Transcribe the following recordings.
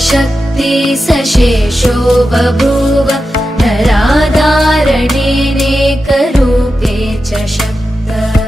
शक्ति सशेषो बभूव नराधारणेनेकरूपे च शक्तः।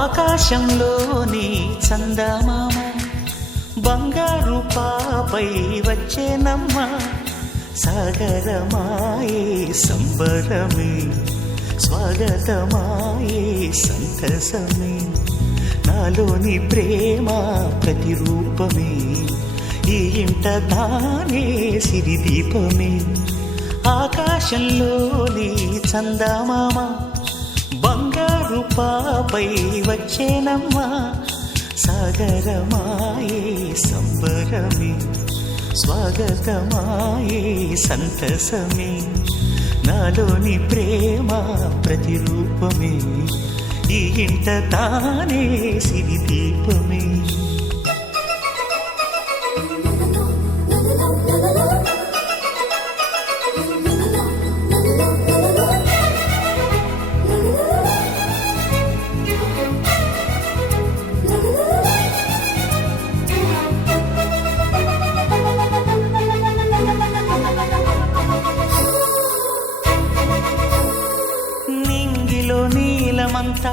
ఆకాశంలోని చందమామ బంగారు పాపై వచ్చేనమ్మ సాగరమాయే సంబరమే స్వాగతమాయే సంతసమే నాలోని ప్రేమ ప్రతిరూపమే ఈ ఇంట తానే సిరిదీపమే ఆకాశంలోని చందమామ బంగారు పాపై వచ్చేనమ్మా సాగరమాయే సంబరమే స్వాగతమాయే సంతసమే నాలోని ప్రేమ ప్రతిరూపమే ఈ ఇంట తానే సిరిదీపమే నీలమంతా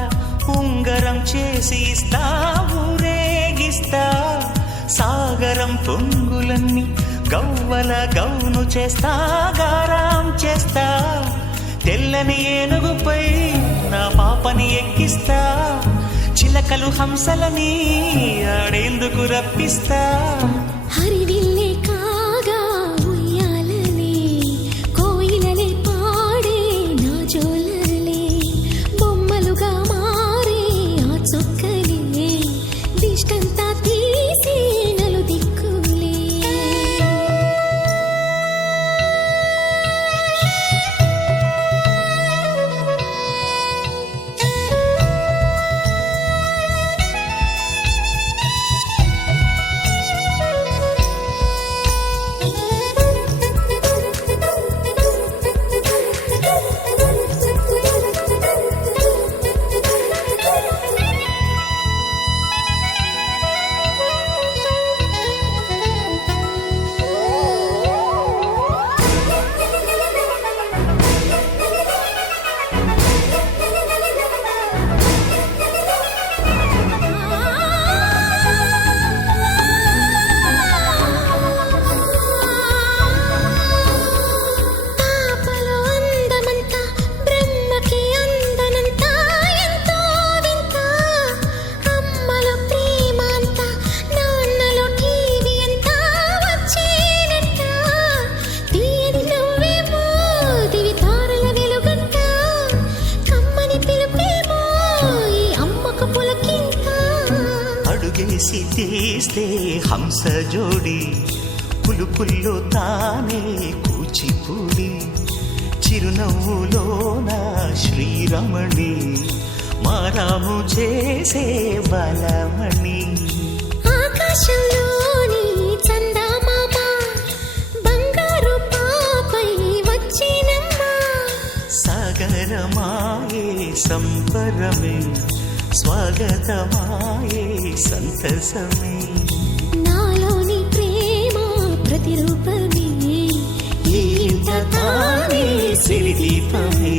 ఉంగరం చేసి ఇస్తా ఊరేగిస్తా సాగరం పొంగులన్నీ గవ్వల గౌను చేస్తా గారాం చేస్తా తెల్లని ఏనుగుపై నా పాపని ఎక్కిస్తా చిలకలు హంసలని ఆడేందుకు రప్పిస్తా హరివిల్లే కాగా ఉయ్యాలలే కోయిలలే పాడే నా జోలలే బొమ్మలుగా జోడి పులుపుల్లో తానే కూచిపూడి చిరునవ్వులోన శ్రీరమణి మారాము చేసే బలమణి ఆకాశంలోని చందమామ బంగారు పాపై వచ్చినమ్మా సాగరమాయే సంబరమే స్వాగతమాయే సంతసమే నాలోని ప్రేమ ప్రతిరూపమే ఈ ఇంట తానే సిరిదీపమే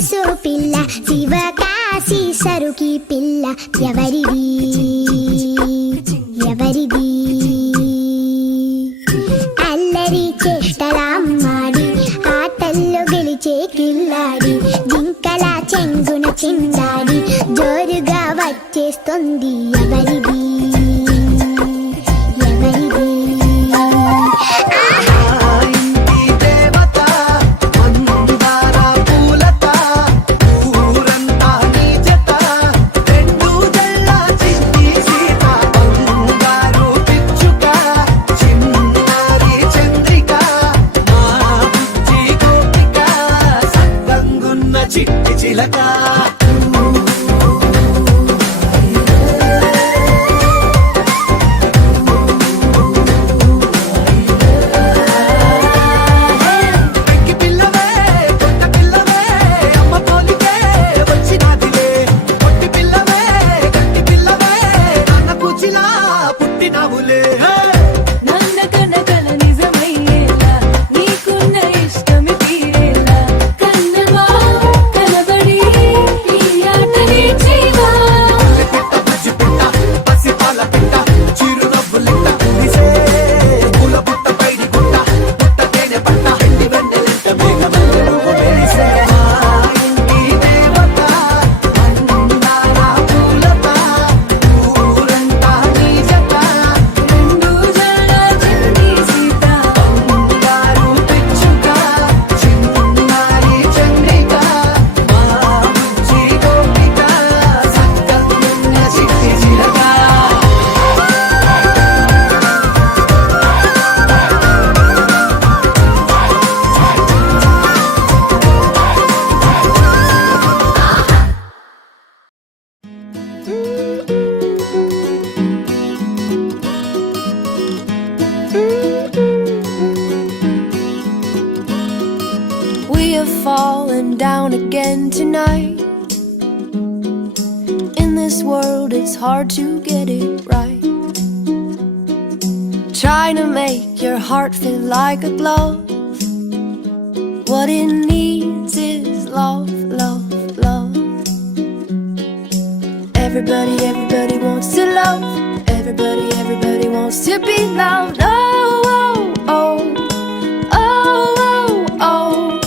వయసు పిల్ల శివకాశి సరుకి పిల్ల ఎవరిది ఎవరిది అల్లరి చేష్టలామ్మాడి ఆటల్లో గెలిచే కిల్లాడి జింకల చెంగున చిందాడి జోరుగా వచ్చేస్తుంది ఎవరిది ఎవరిది చిట్టి చిలక falling down again tonight. In this world it's hard to get it right. Trying to make your heart feel like a glove. What it needs is love, love, love. Everybody, everybody wants to love. Everybody, everybody wants to be loved. Oh, oh, oh, oh, oh, oh.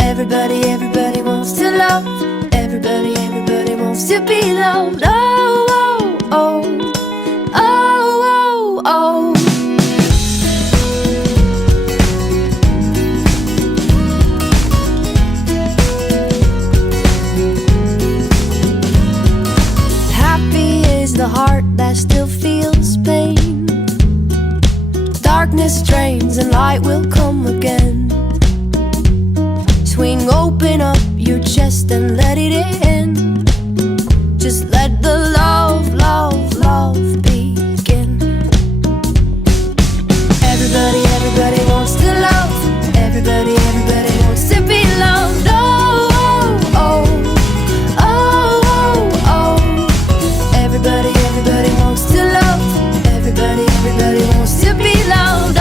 Everybody, everybody wants to love. Everybody, everybody wants to be loved. Oh, oh, oh, oh, oh, oh. Happy is the heart that still feels pain. Darkness drains and light will come again. Swing open up your chest and let it in. Just let the love, love, love begin. Everybody, everybody wants to love. Everybody, everybody wants to be loved. Oh, oh, oh, oh, oh. Everybody, everybody wants to love. Everybody, everybody wants to be loved.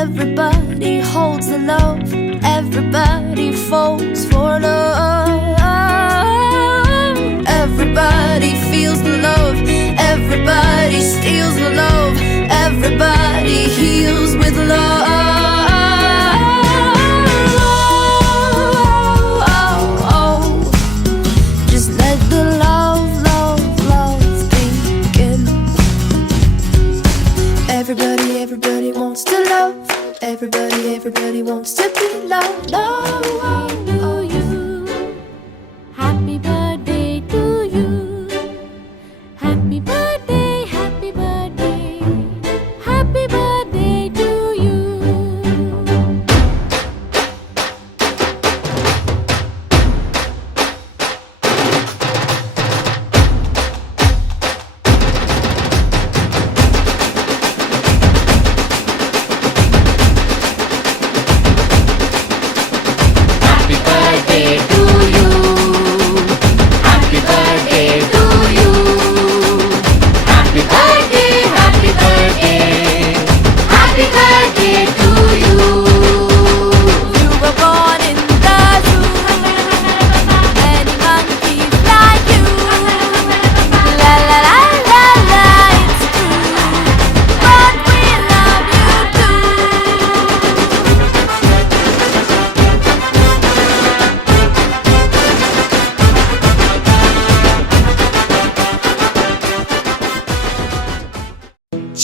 Everybody holds the love. Everybody falls for love. Everybody feels the love. Everybody steals the love. Everybody heals with love. Oh, oh. Just let the love, love, love begin. Everybody, everybody wants to love. Everybody, everybody wants to be loved. Oh, oh, oh, you. Happy birthday to you. Happy birthday, happy birthday. Happy birthday to you.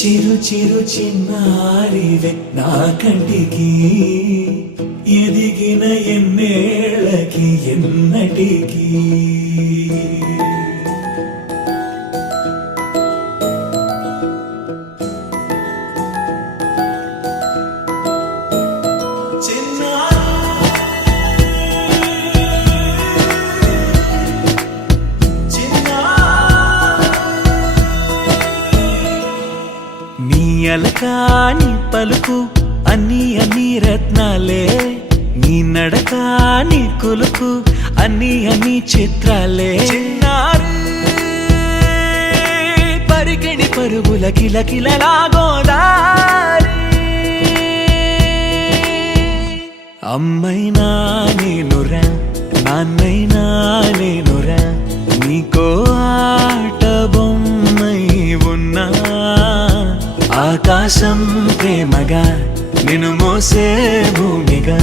చిరు చిరు చిన్నారివే నా కంటికి ఎదిగిన ఎన్నేళ్ళకి ఎన్నటికి అలకాని పలుకు అన్ని అన్ని రత్నాలే నీ నడకాని కులుకు అన్ని అన్ని చిత్రాలే పరికిణి పరుగుల కిలకిలలాగోదారి అమ్మైనా నేనురా నాన్నైనా నేనురా నీకో ఆట బొమ్మై ఉన్నా ఆకాశం ప్రేమగా నిన్ను మోసే భూమిగా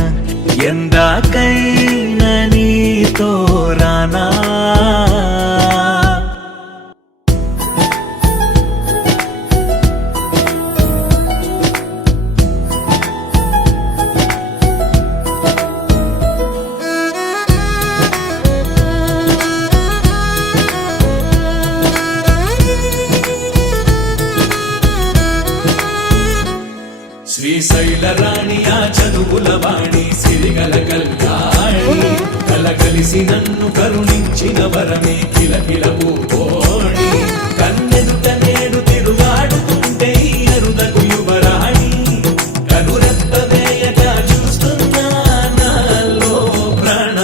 ఎందాకైనా నీతో రానా శ్రీశైల రాణి ఆ చదువుల వాణి సిరిగల కళ్యాణి కలగలిసి నన్ను కరుణించిన వరమే కిలకిల పూకోణి కన్నెదుట నేడు తిరుగాడుతుంటే ఈ అరుదకు యువరాణి కనురెప్ప వేయక చూస్తున్నా నాలో ప్రాణ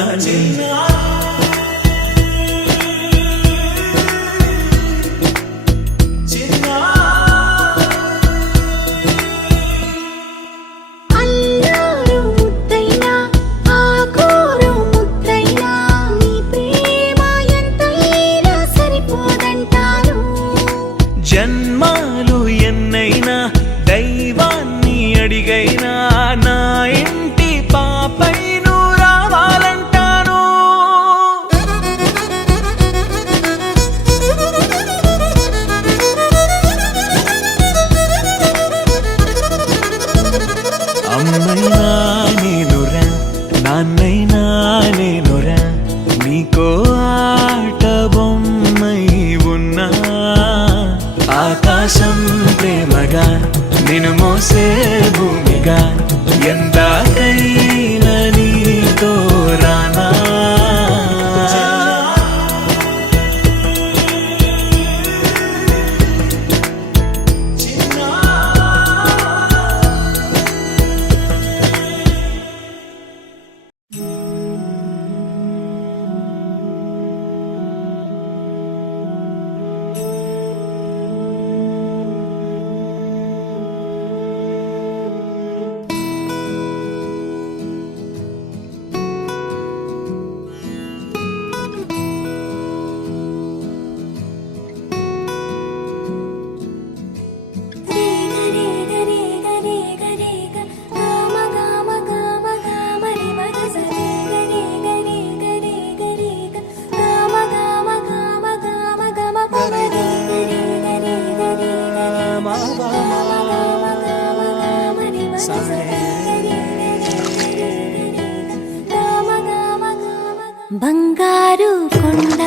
అల్లారు ముద్దైనా ఆకోరు ముద్దైనా నీ ప్రేమ ఎంతైనా సరిపోదంటాను జన్మాలు ఎన్నైనా దైవాన్ని అడిగైనా నా ఇంటి పాపై నువ్వు రావాలంటాను అమ్మైనా నేనురా నాన్నైనా నేనురా నీకో ఆట బొమ్మై ఉన్నా ఆకాశం ప్రేమగా నిన్ను మోసే భూమిగా ఎందాకైనా నీతో రానా బంగారు కొండ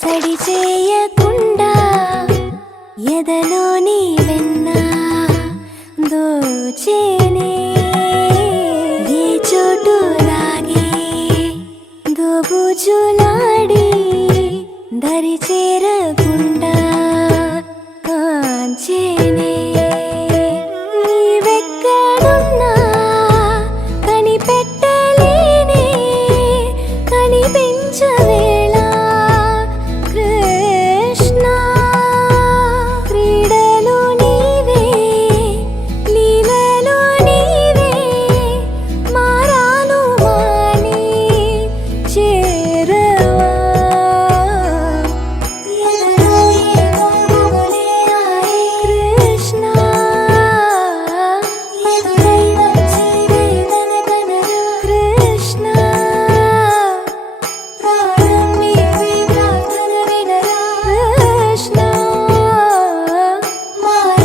సడి చేయకుండా ఎదలోని వెన్న దోచేనే ఏ చోటు లాగే దోబుజులాడి దరి చేరకుండా కాంచేనే నీవెక్కడున్నా కనిపెట్టలేనే కనిపించవేళ కృష్ణ క్రీడలు నీవే లీలలు నీవే మారాను మాని చేరవా ఎదలో ఏమో మొదలే ఆయే కృష్ణ ఎదురై వచ్చి వేదన కనరా కృష్ణ ప్రాణం నీవే ప్రార్థన వినరా కృష్ణ మాయ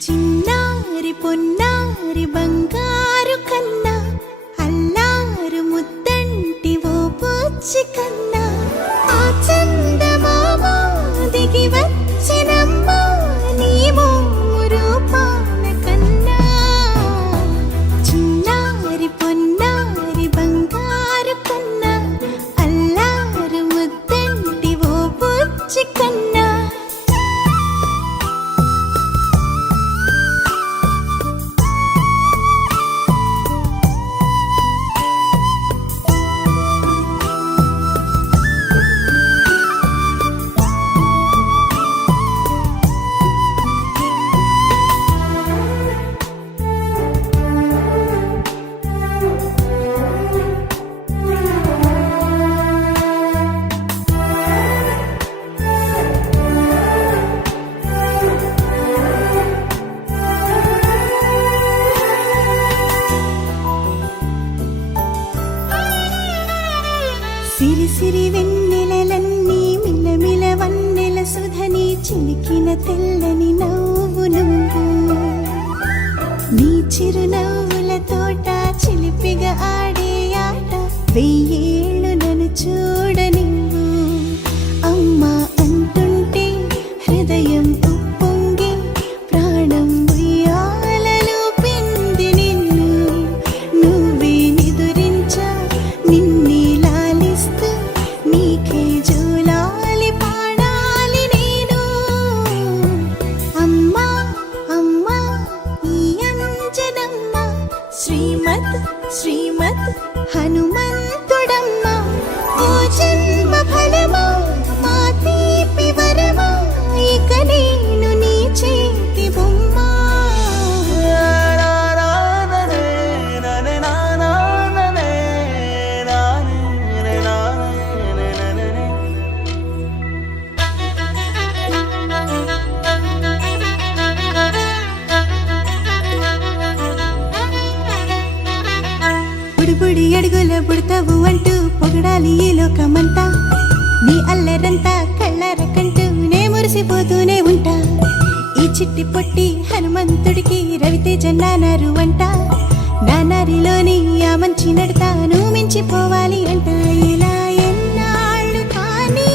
చిన్నారి పొన్నారి బంగారు కన్నా అల్లారు ముద్దంటి ఓ పూచి కన్నా ఆ చందమామ దిగి వచ్చినమ్మా నీ మోము రూపాన కన్నా చిన్నారి పొన్నారి బంగారు కన్నా అల్లారు ముద్దంటి ఓ పూచి కన్నా సిరి సిరి వెన్నెలలన్నీ మిలమిల వన్నెల సుధని చిలికిన తెల్లని నవ్వు నువ్వు నీ చిరునవ్వుల తోట చిలిపిగా ఆడే ఆట వెయ్యేళ్ళు నన్ను చూడ నువ్వు అమ్మా అంటుంటే హృదయం ఉప్పొంగి ప్రాణం ఉయ్యాలలో పిండి నిన్ను నువ్వే నిదురించా నిన్నే లాలిస్తూ నీకే జోలాలి పాడాలి నేను అమ్మా అమ్మా ఈ అంజనమ్మ శ్రీమత్ శ్రీమత్ హనుమంతుడమ్మ ఓ జన్మ ఫలమా మా తీపి వరమా ఇక నేను నీ చేతి బొమ్మ బుడిబుడి అడుగుల బుడతావు అంటూ పొగడాలి ఈ లోకమంతా నీ అల్లరంతా కళ్ళార కంటూ నే మురిసిపోతూనే ఉంటా ఈ చిట్టి పొట్టి హనుమంతుడికి రవితేజ నానారు అంట నానారిలోని ఆ మంచి నడతాను మించిపోవాలి అంట ఇలా ఎన్నాళ్ళు కానీ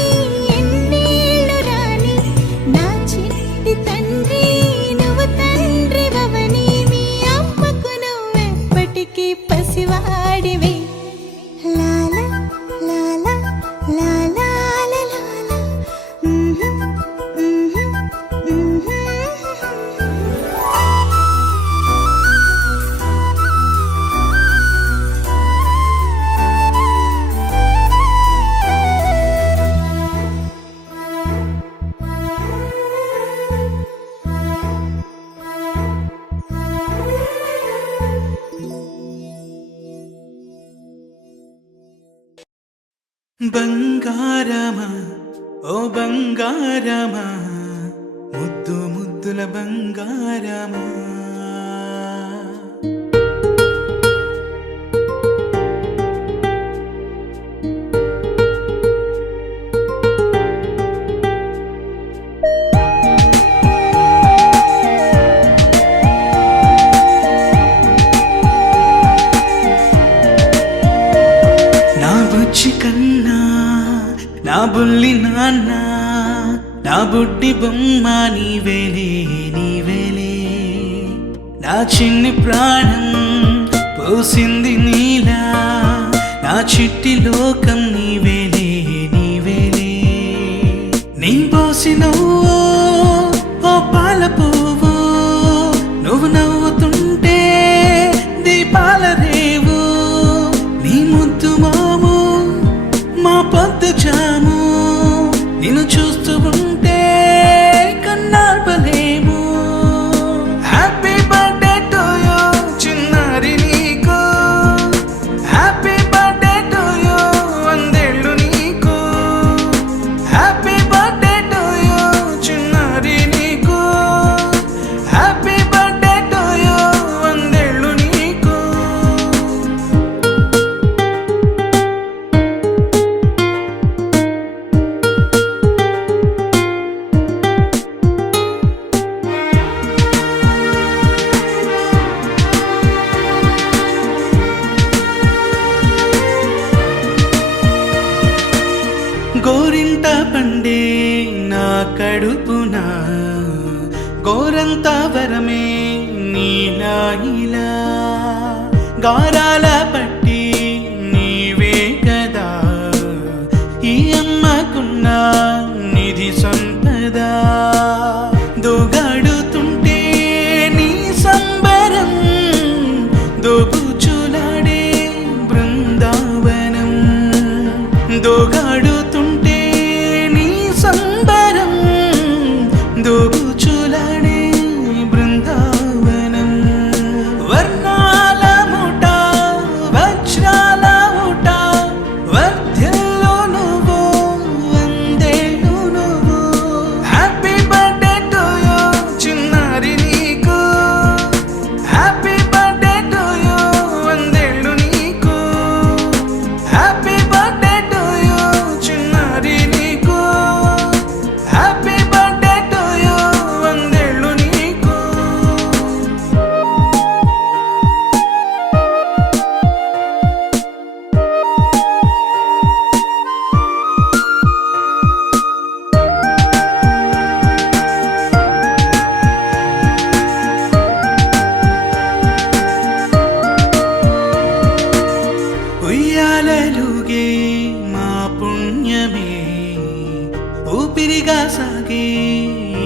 ఎన్నేళ్ళు రాని నా చిట్టి తండ్రి నువ్వు తండ్రి భవని మీ అమ్మకు నువ్వెప్పటికీ పసివాడివే లాల లాల లాల లాల బంగారమా ఓ బంగారమా ముద్దు ముద్దుల బంగారమా బుజ్జి కన్నా నా బుల్లి నాన్న నా బుడ్డి బొమ్మ నీవేలే నీవేలే నా చిన్ని ప్రాణం పోసింది నీలా నా చిట్టి లోకం నీవేలే నీవేలే నీ పోసినవో ఓ పాల పువ్వు నువ్వు నవ్వుతుంటే దీపాల రేవు నీ ముద్దు మాము మా పొద్దు జాము నిన్ను చూస్తూ ఉంటే కన్నార్పలేము హ్యాపీ బర్త్డే టు యూ చిన్నారి నీకు హ్యాపీ బర్త్డే టు యూ వందేళ్ళు నీకు హ్యాపీ బర్త్డే టు యూ చిన్నారి నీకు హ్యాపీ బర్త్డే టు యూ వందేళ్ళు నీకు గోరింట పండే నా కడుపున గోరంత వరమే నీలా ఇలా గారాల పట్టి నీవే కదా ఈ అమ్మకున్న నిధి సంపద దోగాడుతుంటే నీ సంబరం దోబుచులాడే బృందావనం దోగాడుతుంటే నీ సంబరం దోబుచులాడే బృందావనం వర్ణాల ముఠ వజ్రాల ఊట వర్ధిల్లు నువ్వు వందేళ్ళు నువ్వు హ్యాపీ బర్త్డే టు యూ చిన్నారి నీకు హ్యాపీ బర్త్డే టు యూ వందేళ్ళు నీకు హ్యాపీ బర్త్డే టు యూ చిన్నారి నీకు హ్యాపీ బర్త్డే టు యూ వందేళ్ళు నీకు ఉయ్యాలలుగే మా పుణ్యమే ఊపిరిగా సాగే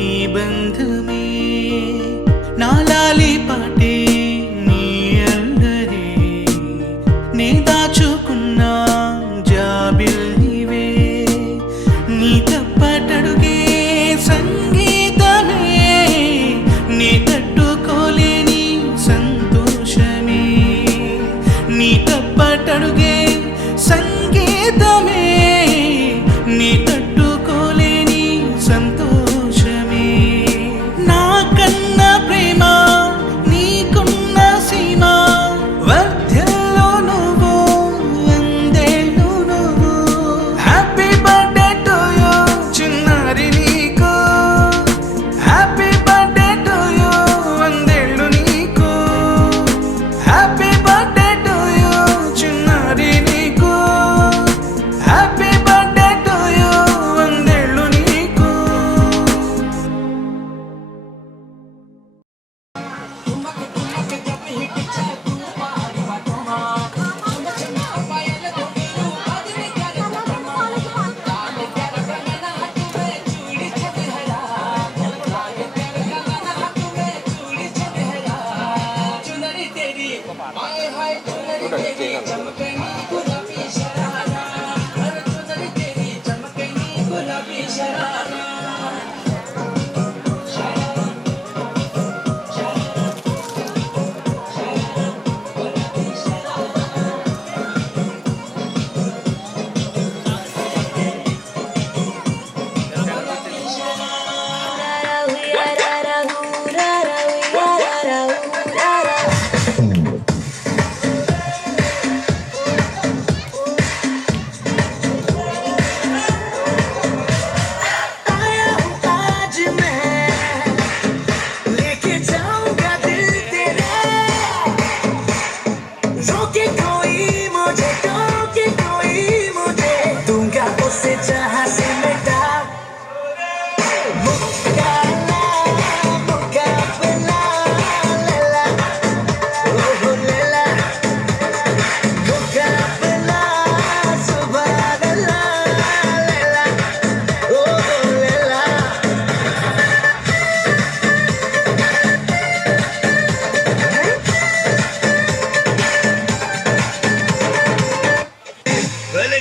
ఈ బంధమే నాలాలి పాటే నీ అల్లరే నే దాచుకున్న జాబిల్లివే నీ తప్పటడుగే సంగీతమే నీ తట్టుకోలేని సంతోషమే నీ తప్పటడుగే సంగీతమే నీ తట్టుకోలేని సంతోషమే నా కన్న ప్రేమ నీకున్న సీమ వర్ధిల్లు నువ్వు వందేళ్ళు నువ్వు హ్యాపీ బర్త్డే టు యూ చిన్నారి నీకు హ్యాపీ బర్త్డే టు యూ వందేళ్ళు నీకు హ్యాపీ బర్త్డే టు యూ చిన్నారి నీకు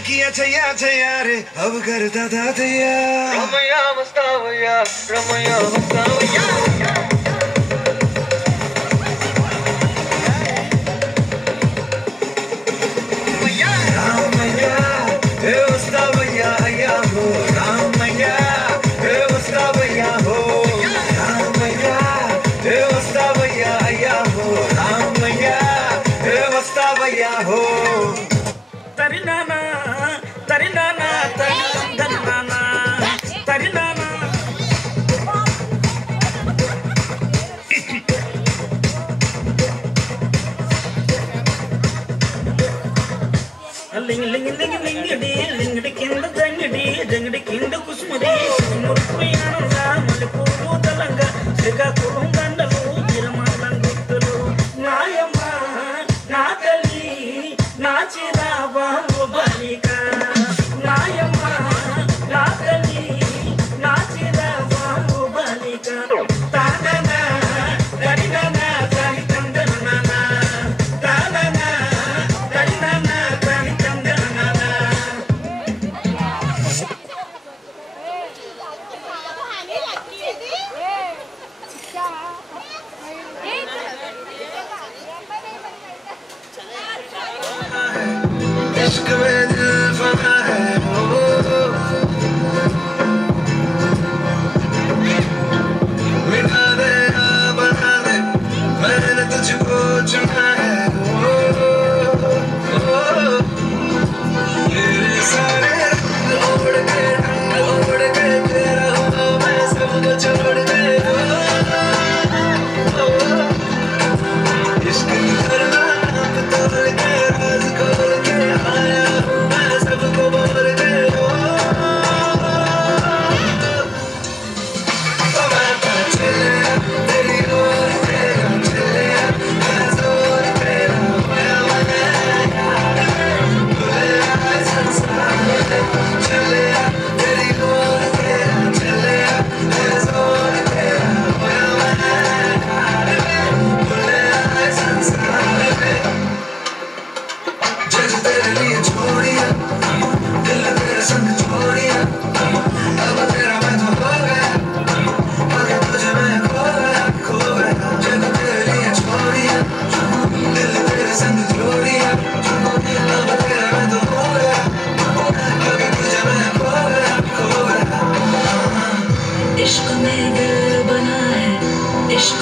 किया छैया छैया रे अब करता था दैया रमैया मस्तावैया रमैया मस्तावैया रामैया हे मस्तावैया अय्या हो रामैया हे मस्तावैया हो रामैया हे मस्तावैया अय्या हो रामैया हे मस्तावैया हो తరినానా తరినానా తరినానా తరినానా లింగ్ లింగ్ లింగ్ లింగడి లింగడి కింద జంగడి జంగడి కింద కుసుమది మురుకుయానంగా మల్లెపూలు దలంగా శ్రీకాకుళం దండలు గిరమల్లం గుర్తులు నాయమ్మ నా తల్లి నా చిరాబాబు బాలిక నాయమ్మ నా తల్లి నా చిరాబాబు బాలిక తాననా తరిననా తరి తందననా తాననా తరిననా తరి తందననా इश्क में दिल फना है मिटा दे या बना दे मैंने तुझको चुना है मेरे सारे ओढ़ के तेरा हो मैं सबको छोड़ के इश्क करना तोड़ के राज खोल के आया हूँ मैं सबको बोल के तो मैं चले तेरी ओर तेरा चले मैं जोर तेरा भुले आए संसार चले तेरी ओर तेरा चले मैं जोर तेरा भुले आए संसार जज तेरे लिए छोड़िया दिल तेरे संग छोड़िया अब तेरा मैं तो हो गया मगर तुझे मैं खो गया जज तेरे लिए छोड़िया दिल तेरे संग छोड़िया अब तेरा मैं तो हो गया मगर तुझे मैं खो गया इश्क में दिल बना है इश्क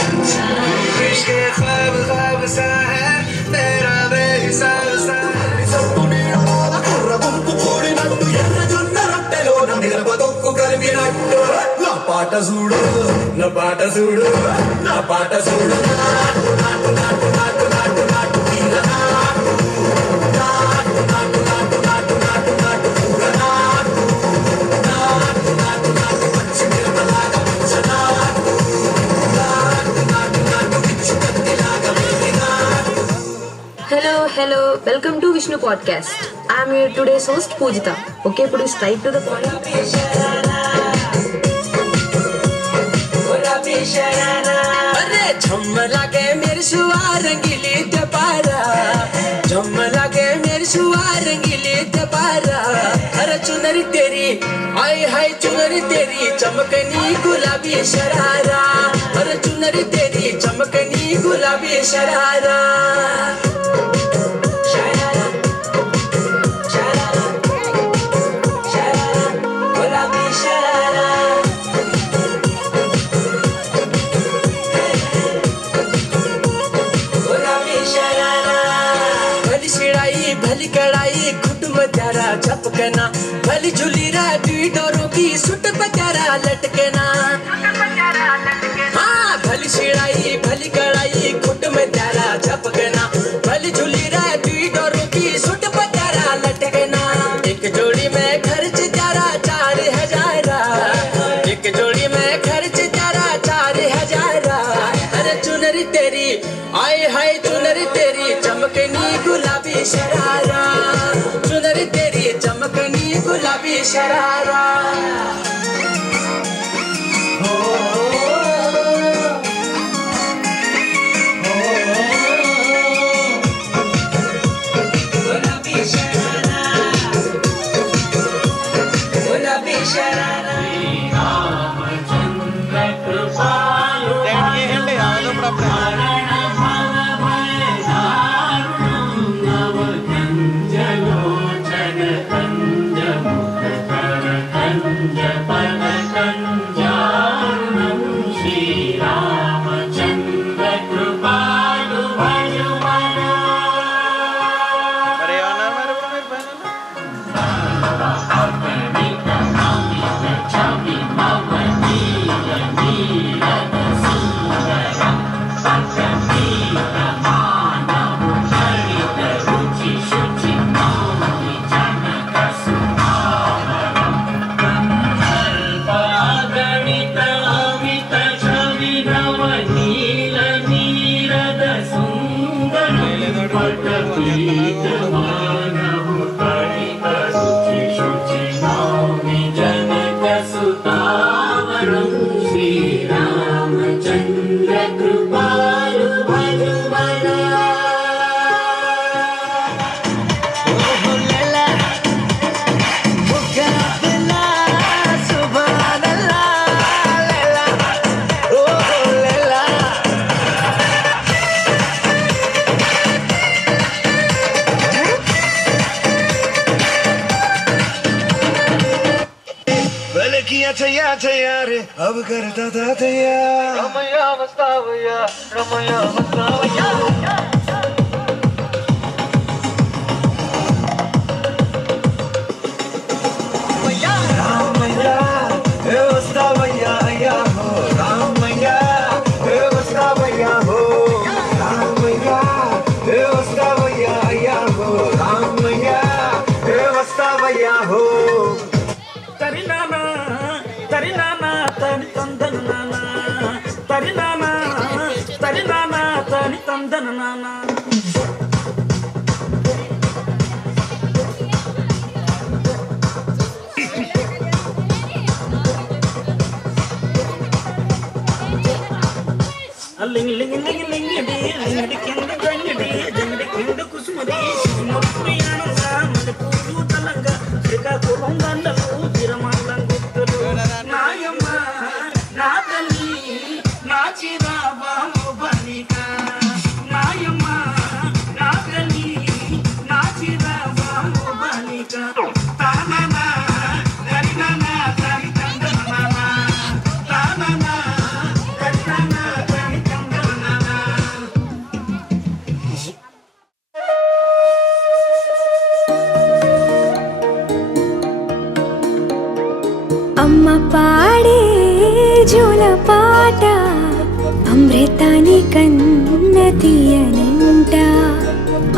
इश्क ख्वाब ख्वाब सा है मेरा बेहिसाब सा నా పాట చూడు నా పాట చూడు నా పాట చూడు Hello, welcome to Vishnu Podcast. I am your today's host Poojita. Okay, put it straight to the point. अरे झम्मला के मेरी सुवार रंगीली दबारा झम्मला के मेरी सुवार रंगीली दबारा अरे चुनरी तेरी हाय हाय चुनरी तेरी चमकनी गुलाबी शरारा अरे चुनरी तेरी चमकनी गुलाबी शरारा गुलाबी शरारा भली सिड़ाई भली कड़ाई कुटुंब त्यारा झपकना भली झुलीरा दुई डोरों की सुट पचारा लटकना हाँ भली सिड़ाई भली कड़ाई कुटुंब त्यारा झपकना भली झुलीरा दुई डोरों की सुट पचारा लटकना एक जोड़ी में खर्च त्यारा 4000 एक जोड़ी में खर्च त्यारा 4000 अरे चुनरी तेरी आए हाय चुनरी तेरी चमकनी गुलाबी शरारा चुनरी तेरी चमकनी गुलाबी शरारा छया रे अब करता था तैया रमैया मस्तावैया रमैया मस्तावैया रामैया हे मस्तावैया या हो रामैया हे मस्तावैया हो रामैया हे मस्तावैया या हो रामैया हे मस्तावैया हो तरी नाना तरी नाना तरी तंदन नाना तरी नाना तरी नाना तरी तंदन नाना లింగి లింగి లింగి లింగిడి లింగిడి కింద గంగిడి జంగిడి కింద కుసుమది ముప్పుయానంగా మన పూలు తలంగా శ్రీకాకుళం దండలు తిరమల్లం గుర్తులు నాయమ్మ నా తల్లి నా చిరాబాము బలిక నాయమ్మ నా తల్లి నా చిరాబాము బలిక తాననా తరిననా తరి తందననా తాననా తరిననా తరి తందననా అమ్మ పాడే జోల పాట అమృతాని కన్న తీయనంట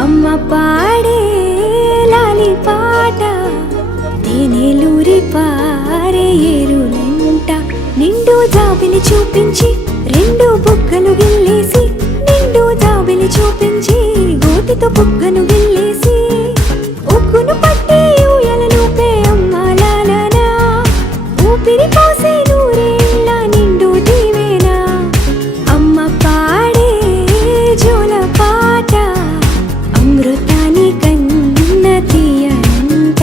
అమ్మ పాడే లాలి పాట తేనెలూరి పారే ఏరులంట నిండు జాబిలి చూపించి రెండు బుగ్గలు గిల్లేసి నిండు జాబిలి చూపించి గోటితో బుగ్గను గిల్లేసి ఉగ్గును పట్టి ఊయలలోపే అమ్మ లాలనా ఊపిరి పోసే నూరేళ్ళ నిండు దీవేనా అమ్మ పాడే జోల పాట అమృతాని కన్న తీయంట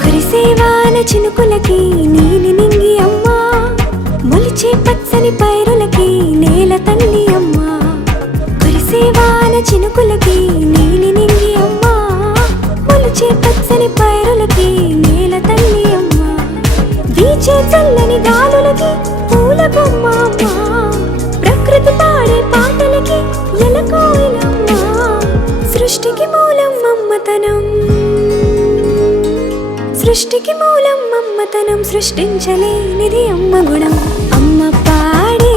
కురిసేవాన చినుకులకి నీలి నింగి అమ్మా మొలిచే పచ్చని పైరులకి నేల తల్లి అమ్మా కురిసేవాన చినుకులకి నీలి నింగి అమ్మా మొలిచే పచ్చని పైరులకి నేల తల్లి అమ్మా వీచే చల్లని గాలులకి పూల బొమ్మ అమ్మా ప్రకృతి పాడే పాటలకి ఎలకోయిలమ్మా సృష్టికి మూలం మమ్మతనం సృష్టికి మూలం మమ్మతనం సృష్టించలేనిది అమ్మ గుణం అమ్మ పాడే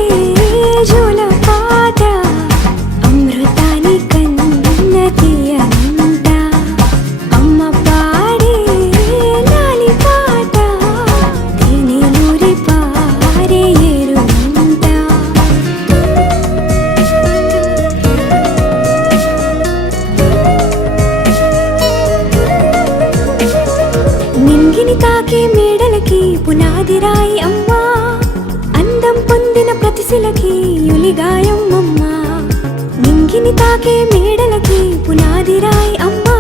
జోల పాట అమృతాని తాకే మేడలకి పునాది రాయి అమ్మా, అందం పొందిన ప్రతిశిలకి యులిగాయం అమ్మా. నింగిని తాకే మేడలకి పునాది రాయి అమ్మా,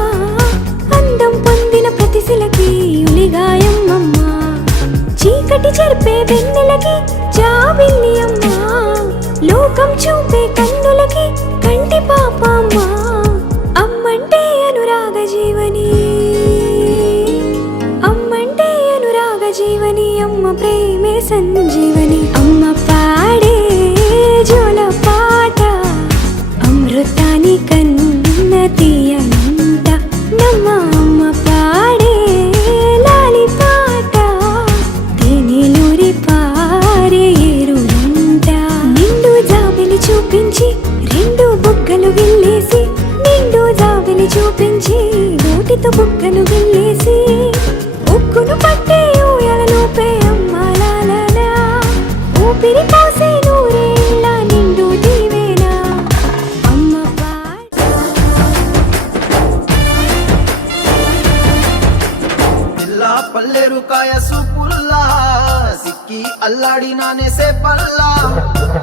అందం పొందిన ప్రతిశిలకి యులిగాయం అమ్మా. చీకటి చెరిపే వెన్నెలకి జాబిల్లి అమ్మా, లోకం చూపే కన్నులకి కంటి పాప అమ్మా. అమ్మంటే అనురాగ జీవని, అమ్మంటే అనురాగ జీవని, అమ్మ ప్రేమే సంజీవని. అమ్మ పాడే జోల పాట అమృతాని కన్న తీయనంట నమ్మ. అమ్మ పాడే లాలి పాట తేనెలూరి పారే ఏరులంట. నిండు జాబిలి చూపించి రెండు బుగ్గలు గిల్లేసి, నిండు జాబిలి చూపించి నోటితో బుగ్గను గిల్లేసి, ఉక్కును పట్టే ఊయలలోపే అమ్మాలాలా, ఊపిరి పోసే నూరేళ్ళ నిండు దీవేనా. అమ్మ పిల్ల పల్లెరు కాయ సూపుల్లా సిక్కి అల్లాడి నానేసే పల్లా,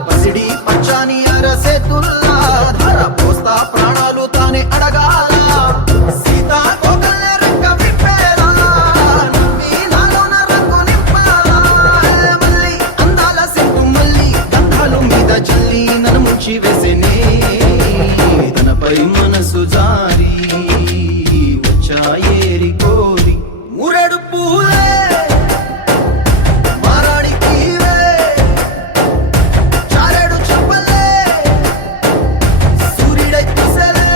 పసిడి పచ్చాని అరసేతుల్లా ధర పోస్తా ప్రాణాలు తానే అడగాల. సీతా కోకల్లే రెక్క విప్పేలా, నవ్వి నాలోన రంగు నింపాలా. మళ్ళీ అందాల సింపు మళ్ళీ గంధాలు మీద జల్లి నన్ను ముంచి వేసేనే, తనపై మనసు జారి వచ్చాయేరి కోరి. మూరెడు పూలే మారాడికివే, చారెడు చెప్పలే సూర్యుడై కుసలే,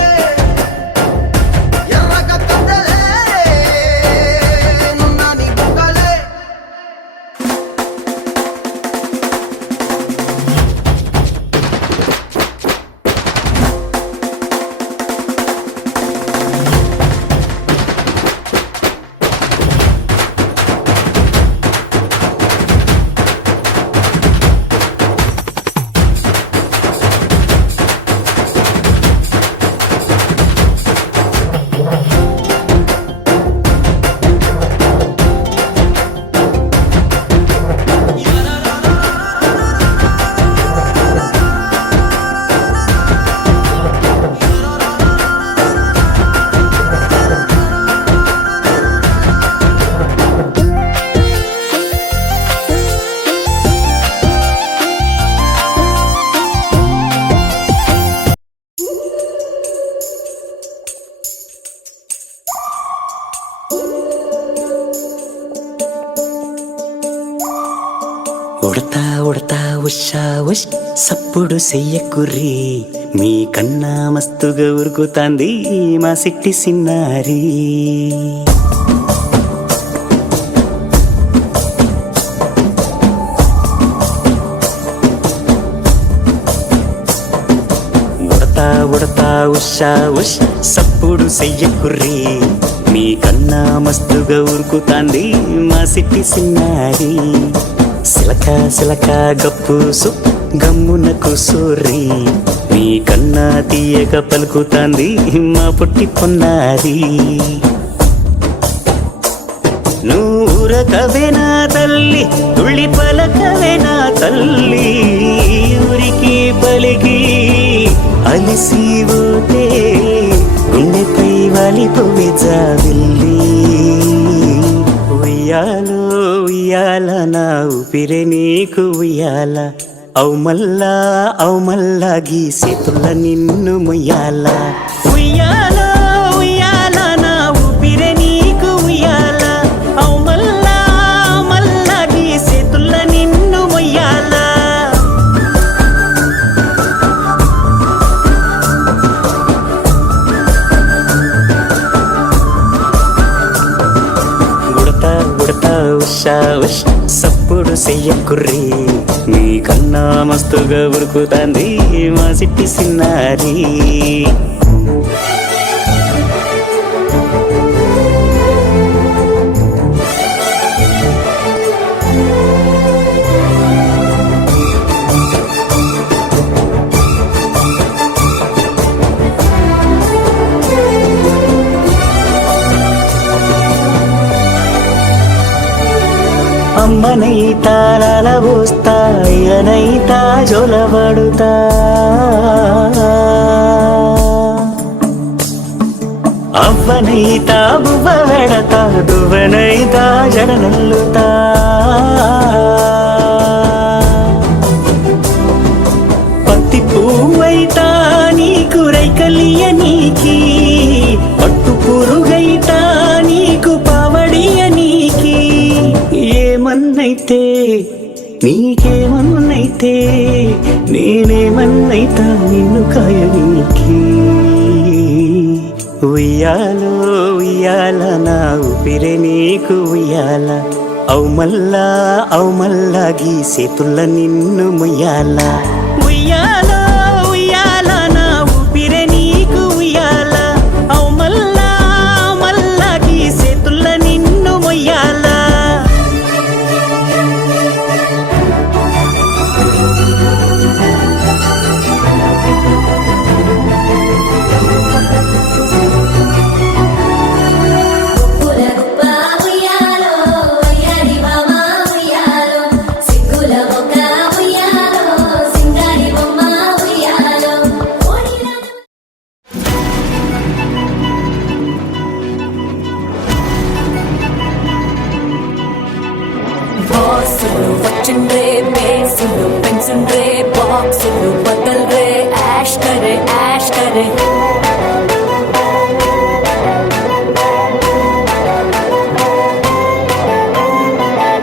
ఎర్రగ కద్దలే నున్నాని బుగ్గలే. ఉడతా ఉడతా ఉషా ఉష్ సప్పుడు చెయ్యకుర్రి, మీ కన్నా మస్తుగా ఉరుకుతాంది మా సిట్టి సిన్నారి. ఉడతా ఉడతా ఉషా ఉష్ సప్పుడు చెయ్యకుర్రి, మీ కన్నా మస్తుగా ఉరుకుతాంది మా సిట్టి సిన్నారి. సిలక సిలక గప్పుసు గమ్మున కూసోర్రి, మీ కన్నా తీయక పలుకుతాంది మా పుట్టి పొన్నారి. నూరకవేనా తల్లి తుళ్ళి పలకవేనా తల్లి, ఊరికి పలికి అలిసిపోతే గుండెపై వాలిపోవే జాబిల్లి. ఉయ్యాలో ఉయ్యాల నా ఊపిరే నీకు ఉయ్యాల, అవు మల్లా గీసేతుల్ల నిన్ను ముయ్యాల. ఉయ్యాలో ఉయ్యాల నా ఊపిరే నీకు ఉయ్యాల, అవు మల్లా గీసేతుల్ల నిన్ను ముయ్యాల. ఉడతా ఉషా ఉష్ సప్పుడు చెయ్యకుర్రి, మీ కన్నా మస్తుగా ఉరుకుతాంది మా సిట్టి సిన్నారి. అవ్వనైతా లలబోస్తా ఇగనైతా జొలబడుతా అవ్వనైతా బువ్వ వెడతా దువ్వనైతా జడనల్లుతా పత్తి పువ్వైతా నీకు రైకలియ నీకి పట్టు పురుగైతా నీకు పావడియ నీకి ఏమన్నైతే నీకేమన్నైతే నేనేమన్నైతా నిన్ను కాయనీకి ఉయ్యాలో ఉయ్యాల నా ఊపిరే నీకు ఉయ్యాల అవు మల్లా గీసేతుల్ల నిన్ను ముయ్యాల ఉయ్యాలో ఉయ్యాల నా ఊపిరే నీకు ఉయ్యాల అవు మల్లా గీసేతుల్ల నిన్ను ముయ్యాల వచ్చిండ్రే బేసులు పెన్సుండ్రే బాక్సులు బదల్రే యాష్ కరే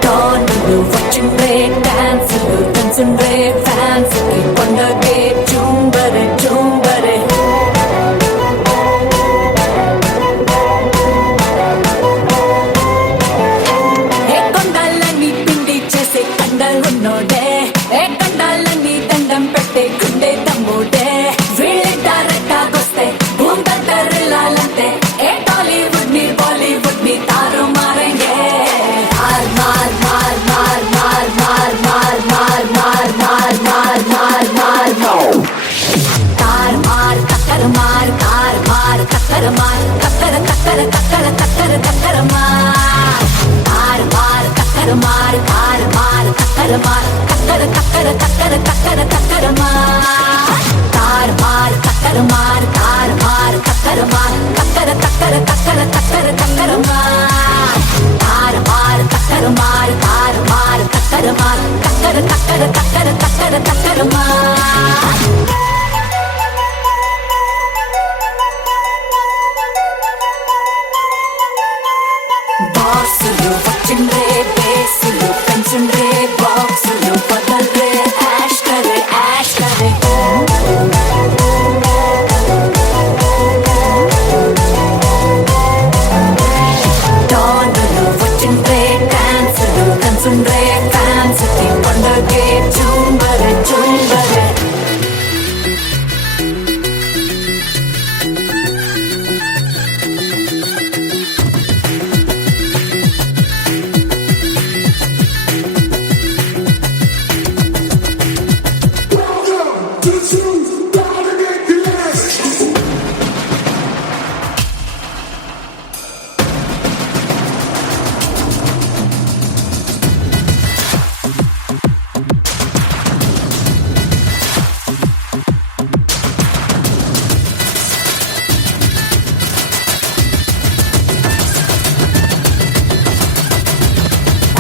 టానులు వచ్చిండ్రే డాన్సులు పెన్సుండ్రే ఫ్యాన్స్ కి పండగే చూంబరే ఉన్నోడే ఏ కండాలని దండం పెట్టే గుండె తమ్ముడే వీళ్ళే డైరెక్టాగొస్తే భూంతరిల్లాలంటే ఏ టాలీవుడ్ ని బాలీవుడ్ ని తారు మారేంగే మార్ మార్ మార్ మార్ మార్ మార్ మార్ మార్ మార్ మార్ మార్ మార్ మార్ తార్ మార్ కక్కర మార్ తార్ మార్ కక్కర మార్ కక్కర కక్కర కక్కర కక్కర కక్కర మార్ తార్ మార్ కక్కర మార్ తార్ మార్ కక్కర మార్ కక్కర కక్కర కక్కర కక్కర కక్కర మార్ తార్ మార్ కక్కర మార్ తార్ మార్ కక్కర మార్ కక్కర కక్కర కక్కర కక్కర కక్కర మార్ తార్ మార్ కక్కర మార్ తార్ మార్ కక్కర మార్ కక్కర కక్కర కక్కర కక్కర కక్కర మార్ బాక్సులు వచ్చిండ్రే బేసులు పెన్సుండ్రే బాక్సులు బదల్రే యాష్ కరే డానులు వచ్చిండ్రే డాన్సులు పెన్సుండ్రే ఫ్యాన్స్ కి పండగే చూంబరే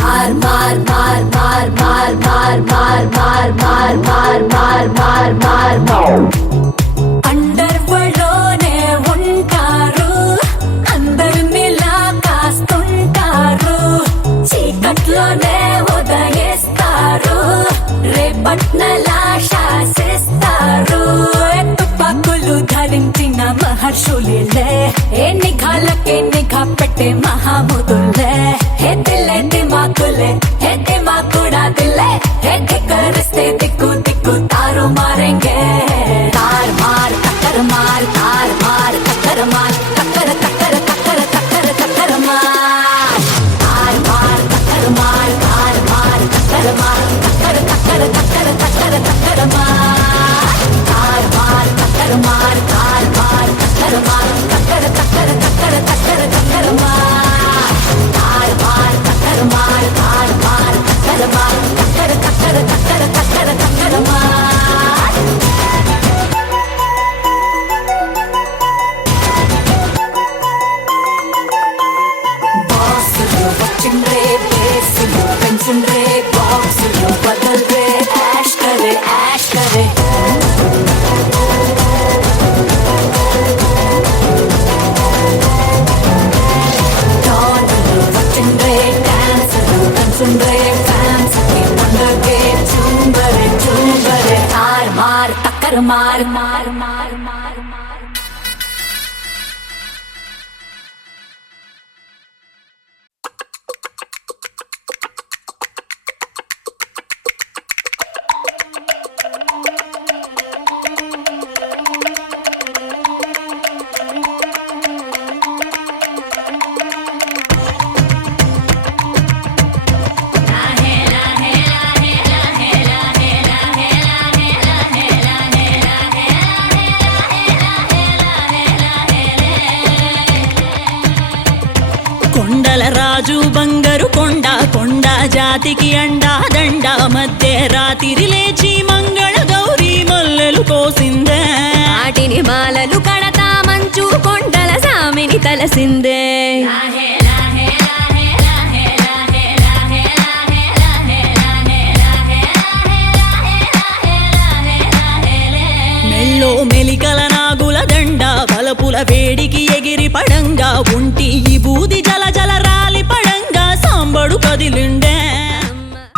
मार मार मार मार मार मार मार मार मार मार मार मार मार అండర్వలోనే ఉంటారు అందరినిలా కాస్తుంటారు చీకట్లోనే ఉదయిస్తారు రేపట్నలా శాసిస్తారు తుపాకులు ధరించిన మహర్షులే ఏ నిఘాలకే నిఘా పెట్టే మహాముదులే హే దిల్లే దిమాకులే హే దిమాకుడా దిల్లే హే ధిక్కరిస్తే దిక్కు దిక్కు తారు మారేంగే तार मार कक्कर मार तार मार कक्कर मार कक्कर कक्कर कक्कर कक्कर कक्कर मार तार मार कक्कर मार तार मार कक्कर मार कक्कर कक्कर कक्कर कक्कर कक्कर मार तार मार कक्कर मार तार मार कक्कर मार कक्कर कक्कर कक्कर कक्कर कक्कर मार तार मार कक्कर मार तार मार కొండల రాజు బంగారు కొండ కొండ జాతికి అండా దండ మధ్య రాత్రి లేచి మంగళ గౌరీ మల్లెలు కోసిందే వాటిని మాలలు కడతా మంచు కొండల సామిని తలసిందే మెల్లో మెలికల నాగుల దండ బలపుల వేడికి ఎగిరి పడంగా ఉంటి ఈ బూది జల జల రాలి పడంగా సాంబడు కదిలి